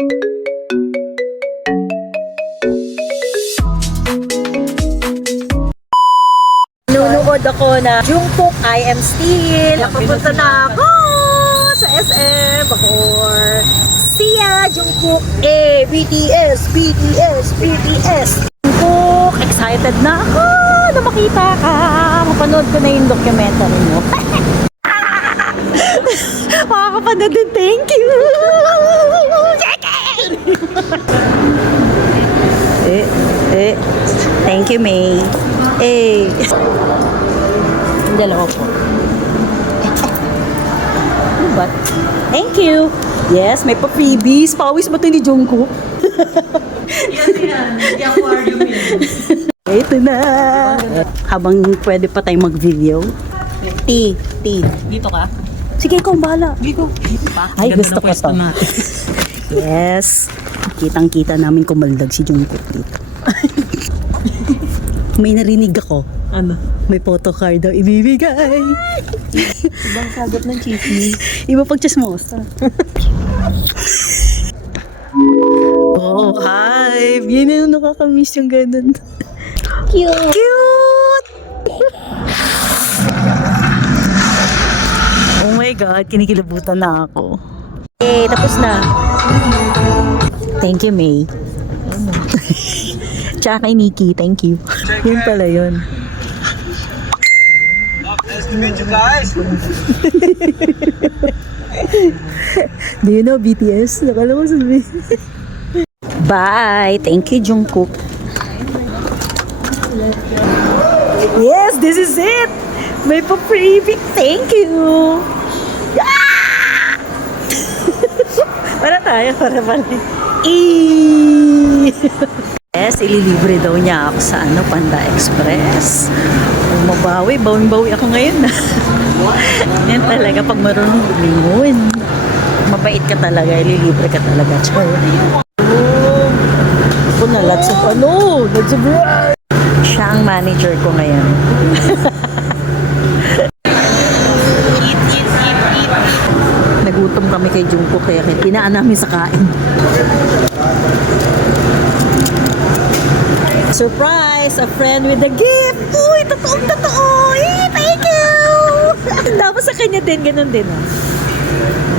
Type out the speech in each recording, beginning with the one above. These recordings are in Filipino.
Nunood ako na Jungkook, I Am Still. Napapunta na ako sa SM. Or Sia, Jungkook, eh, BTS, BTS, BTS. Jungkook, excited na ako na makita ka. Mapanood ko na yung documentary mo. Makakapanood din, thank you! eh, eh, thank you, May. Eh, dalawa po. Ba? Thank you. Yes, may pa-freebies. Pawis ba ito ni Jungkook? Yan yan. Yung aquarium yan. Ito na. Habang pwede pa tayong mag-video. T, T. Dito ka? Sige, ikaw ang bahala. Dito. Ay, Ganda gusto ko pwesto to. natin. Yes. Kitang-kita namin kumaldag si Jungkook dito. May narinig ako. Ano? May photocard daw ibibigay. Ibang sagot ng chismis. Iba pag chismosa. oh, hi! Yan yung nakakamiss yung ganun. Cute! Cute! oh my God, kinikilabutan na ako. Eh, tapos na. Thank you, May. Tsaka kay Nikki, thank you. Yun pala yun. Nice to meet you guys. Do you know BTS? Nakala mo sabi. Bye! Thank you, Jungkook. Yes, this is it! May pa-freebie. Thank you! Tayo, para. Eee! Yes, ililibre daw niya ako sa ano, Panda Express. Kung mabawi, bawing-bawi ako ngayon. Yan talaga, pag marunong lumingon. Mabait ka talaga, ililibre ka talaga. Char. Oh, ako na, lots of ano, lots of Siya ang manager ko ngayon. Nagutom kami kay Jungkook kaya kinaan namin sa kain. Surprise! A friend with a gift! Uy, totoong totoo! Eh, thank you! Tapos sa kanya din, ganun din. Oh.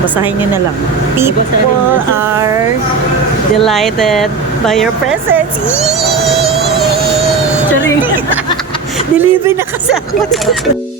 Basahin nyo na lang. People are delighted by your presence. Yee! Charing! Delivery na kasi ako.